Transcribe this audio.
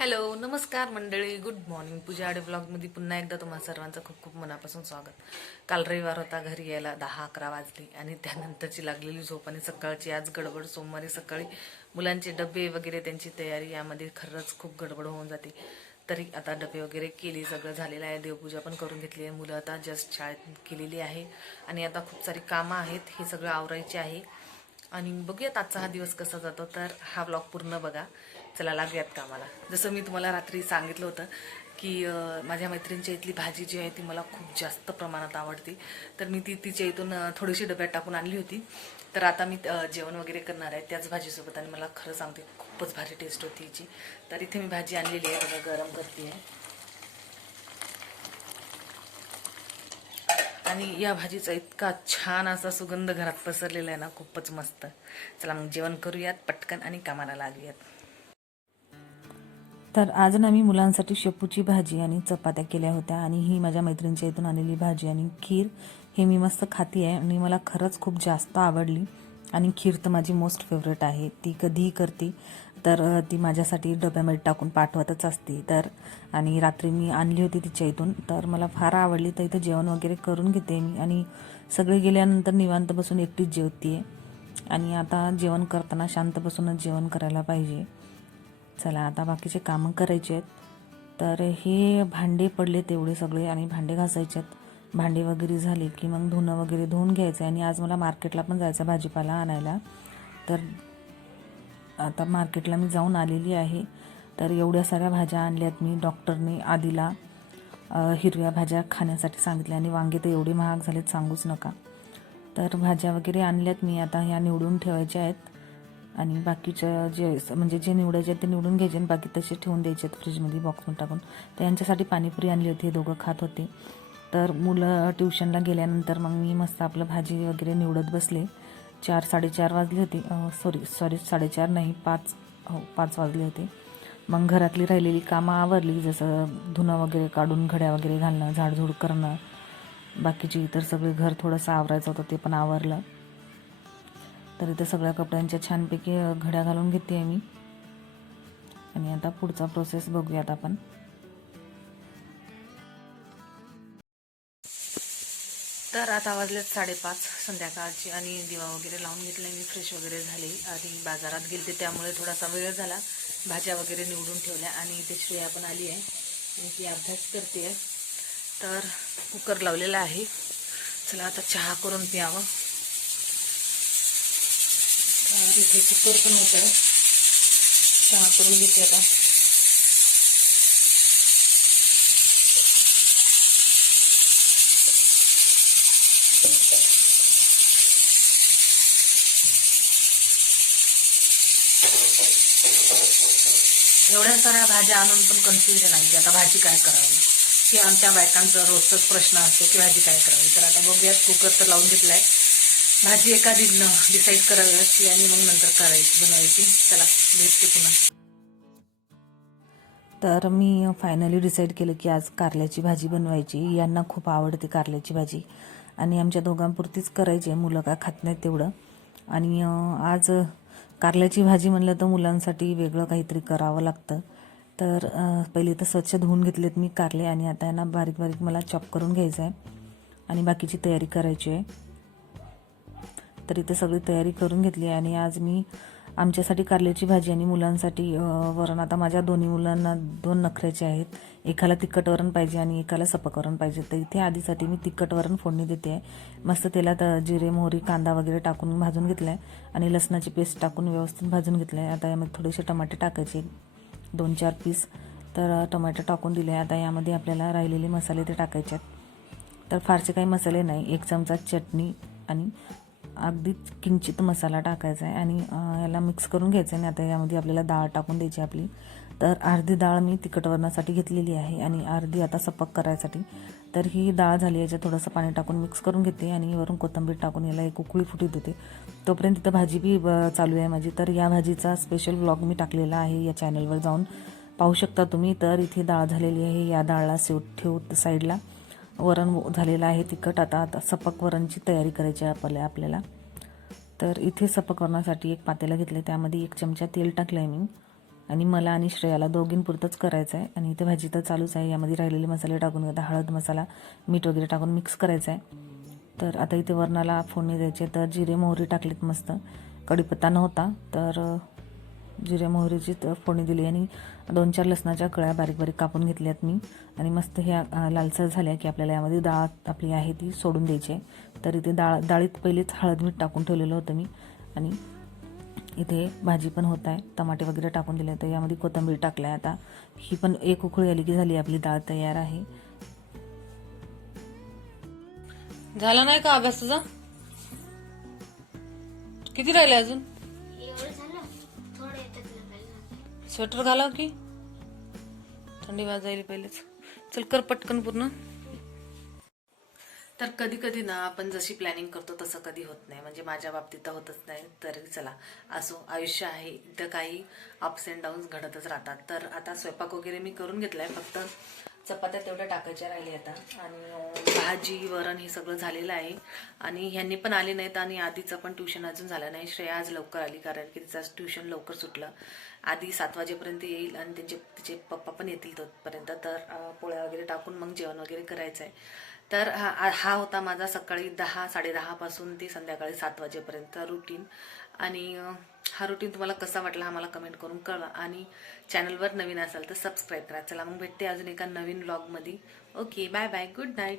Hello नमस्कार मंडळी. Good morning पूजा आडे ब्लॉगमध्ये पुन्हा एकदा तुम्हाला सर्वांचं खूप खूप मनापासून स्वागत. काल रविवार होता घरी यायला दहा अकरा वाजली आणि त्यानंतरची लागलेली झोप आणि सकाळची आज गडबड सोमवारी सकाळी मुलांचे डबे वगैरे त्यांची तयारी यामध्ये खरंच खूप गडबड होऊन जाते. तरी आता डबे वगैरे केली सगळं झालेलं आहे. देवपूजा पण करून घेतली आहे. मुलं आता जस्ट शाळेत केलेली आहे. आणि आता खूप सारी कामं आहेत. हे सगळं आवरायचे आहे. आणि बघूयात आजचा हा दिवस कसा जातो. तर हा ब्लॉग पूर्ण बघा. चला लागूयात कामाला. जसं मी तुम्हाला रात्री सांगितलं होतं की माझ्या मैत्रिणीच्या इथली भाजी जी आहे ती मला खूप जास्त प्रमाणात आवडते. तर मी ती तिच्या इथून थोडीशी डब्यात टाकून आणली होती. तर आता मी जेवण वगैरे करणार आहे त्याच भाजीसोबत आणि मला खरं सांगते खूपच भारी टेस्ट होती हिची. तर इथे मी भाजी आणलेली आहे बघा गरम करते आहे. आणि या भाजीचा इतका छान असा सुगंध घरात पसरलेला आहे ना खूपच मस्त. चला मग जेवण करूयात पटकन आणि कामाला लागूयात. तर आज ना मी मुलांसाठी शेपूची भाजी आणि चपात्या केल्या होत्या आणि ही माझ्या मैत्रिणीच्या इथून आलेली भाजी आणि खीर हे मी मस्त खाती आहे आणि मला खरंच खूप जास्त आवडली. आणि खीर तर माझी मोस्ट फेवरेट आहे. ती कधीही करते तर ती माझ्यासाठी डब्यामध्ये टाकून पाठवतच असते. तर आणि रात्री मी आणली होती तिच्या इथून तर मला फार आवडली. तर इथं जेवण वगैरे करून घेते मी. आणि सगळे गेल्यानंतर निवांत बसून एकटीच जेवते आणि आता जेवण करताना शांत बसूनच जेवण करायला पाहिजे. चला आता बाकीचे कामं करायचे आहेत. तर हे भांडे पडले तेवढे सगळे आणि भांडे घासायचे आहेत. भांडे वगैरे झाले की मग धुणं वगैरे धुवून घ्यायचं आणि आज मला मार्केटला पण जायचं भाजीपाला आणायला. तर आता मार्केटला मी जाऊन आलेली आहे. तर एवढ्या साऱ्या भाज्या आणल्यात मी डॉक्टरने आधीला हिरव्या भाज्या खाण्यासाठी सांगितल्या आणि वांगे तर एवढे महाग झालेत सांगूच नका. तर भाज्या वगैरे आणल्यात मी आता ह्या निवडून ठेवायच्या आहेत. आणि बाकीच्या जे म्हणजे जे निवडायचे ते निवडून घ्यायचे आणि बाकी तसे ठेवून द्यायचे आहेत फ्रीजमध्ये बॉक्समध्ये टाकून. तर यांच्यासाठी पाणीपुरी आणली होती हे दोघं खात होते. तर मुलं ट्युशनला गेल्यानंतर मग मी मस्त आपलं भाजी वगैरे निवडत बसले. चार साडेचार वाजले होते. सॉरी सॉरी साडेचार नाही पाच हो पाच वाजले होते. मग घरातली राहिलेली कामं आवरली जसं धुणं वगैरे काढून घड्या वगैरे घालणं झाडझूड करणं. बाकीची इतर सगळे घर थोडंसं आवरायचं होतं ते पण आवरलं. तर इथे सगळ्या कपड्यांच्या छानपैकी घड्या घालून घेते आहे मी. आणि आता पुढचा प्रोसेस बघूयात आपण. तर आता वाजलेत साडेपाच संध्याकाळची आणि दिवा वगैरे लावून घेतला मी फ्रेश वगैरे झाले. आणि बाजारात गेलते त्यामुळे थोडासा वेळ झाला. भाज्या वगैरे निवडून ठेवल्या आणि इथे श्रेया पण आली आहे. आणि ती अभ्यास करते तर कुकर लावलेला आहे. चला आता चहा करून प्यावं. इथे कुकर पण होतं चहा करून घेते आता. एवढ्या साऱ्या भाज्या आणून पण कन्फ्युजन आहे की आता भाजी काय करावी? हे आमच्या बायकांचा रोजचाच प्रश्न असतो की भाजी काय करावी? तर आता बघूयात कुकर तर लावून घेतलाय. भाजी एखादी डिसाईड करावी असते आणि मग नंतर करायची बनवायची. चला भेटते पुन्हा. तर मी फायनली डिसाईड केलं की आज कारल्याची भाजी बनवायची. यांना खूप आवडते कारल्याची भाजी. आणि आमच्या दोघांपुरतीच करायची. आहे मुलं काय खात नाहीत तेवढं. आणि आज कारल्याची भाजी म्हणलं तर मुलांसाठी वेगळं काहीतरी करावं लागतं. तर पहिले तर स्वच्छ धुवून घेतलेत मी कारले आणि आता यांना बारीक बारीक मला चॉप करून घ्यायचं आहे आणि बाकीची तयारी करायची आहे. तर इथे सगळी तयारी करून घेतली आहे आणि आज मी आमच्यासाठी कारल्याची भाजी आणि मुलांसाठी वरण. आता माझ्या दोन्ही मुलांना दोन नखऱ्याचे आहेत. एकाला तिखट वरण पाहिजे आणि एकाला सपक वरण पाहिजे. तर इथे आधीसाठी मी तिखट वरण फोडणी देते आहे. मस्त तेलात तर जिरे मोहरी कांदा वगैरे टाकून भाजून घेतला आहे आणि लसणाची पेस्ट टाकून व्यवस्थित भाजून घेतलं आहे आता यामध्ये थोडेसे टमाटे टाकायचे दोन चार पीस. तर टोमॅटो टाकून दिले आता यामध्ये आपल्याला राहिलेले मसाले ते टाकायचे आहेत. तर फारसे काही मसाले नाही. एक चमचा चटणी आणि अगदीच किंचित मसाला टाकायचा आहे आणि याला मिक्स करून घ्यायचं आहे. आणि आता यामध्ये आपल्याला डाळ टाकून द्यायची आपली. तर अर्धी डाळ मी तिखट वरणासाठी घेतलेली आहे आणि अर्धी आता सपक करायसाठी. तर ही डाळ झाली याच्यात थोडंसं पाणी टाकून मिक्स करून घेते आणि वरून कोथिंबीर टाकून याला एक उकळी फुटी देते. तोपर्यंत तिथं भाजी बी ब- चालू आहे माझी. तर या भाजीचा स्पेशल व्लॉग मी टाकलेला आहे या चॅनलवर जाऊन. पाहू शकता तुम्ही तर इथे डाळ झालेली आहे. या डाळला सेव ठेवू साईडला वरण झालेलं आहे तिखट. आता आता सपक वरणची तयारी करायची आहे आपल्या आपल्याला. तर इथे सपक वरणासाठी एक पातेला घेतलं त्यामध्ये एक चमचा तेल टाकलं आहे मी. आणि मला आणि श्रेयाला दोघींपुरतंच करायचं आहे. आणि इथे भाजी तर चालूच आहे. यामध्ये राहिलेले मसाले टाकून घेता हळद मसाला मीठ वगैरे टाकून मिक्स करायचं आहे तर आता इथे वरणाला फोडणी द्यायची तर जिरे मोहरी टाकलीत मस्त. कढीपत्ता नव्हता. तर अ, जिरे मोहरीची फोडणी दिली आणि दोन चार लसणाच्या कळ्या बारीक बारीक कापून घेतल्यात मी. आणि मस्त ह्या लालसर झाल्या की आपल्याला यामध्ये डाळ आपली आहे ती सोडून द्यायची आहे. तर इथे डाळ डाळीत पहिलेच हळद मीठ टाकून ठेवलेलं होतं मी. आणि इथे भाजी पण होत आहे. टमाटे वगैरे टाकून दिले तर यामध्ये कोथिंबीर आहे आता. ही पण एक उकळी आली की झाली आपली डाळ तयार आहे. झाला नाही का अभ्यास तुझा? किती राहिले अजून? स्वेटर घालाव की? थंडी वाजायला पहिलेच. चल कर पटकन पूर्ण. तर कधी कधी ना आपण जशी प्लॅनिंग करतो तसं कधी होत नाही. म्हणजे माझ्या बाबतीत तर होतच नाही. तरी चला असो. आयुष्य आहे. इथं काही अप्स अँड डाऊन्स घडतच राहतात. तर आता स्वयंपाक वगैरे मी करून घेतला आहे फक्त चपात्या तेवढ्या टाकायच्या राहिल्या आता. आणि भाजी वरण हे सगळं झालेलं आहे. आणि ह्यांनी पण आले नाहीत आणि आधीचं पण ट्युशन अजून झालं नाही. श्रेया आज लवकर आली कारण की तिचं ट्युशन लवकर सुटलं. आधी सात वाजेपर्यंत येईल आणि त्यांचे तिचे पप्पा पण येतील तोपर्यंत. तर पोळ्या वगैरे टाकून मग जेवण वगैरे करायचं आहे. तर हा हा होता माझा सकाळी दहा साडेदहापासून ते संध्याकाळी सात वाजेपर्यंत रुटीन आणि हा रुटीन तुम्हाला कसा वाटला हा मला कमेंट करून कळवा. आणि चॅनलवर नवीन असाल तर सबस्क्राईब करा. चला मग भेटते अजून एका नवीन ब्लॉगमध्ये okay bye bye good night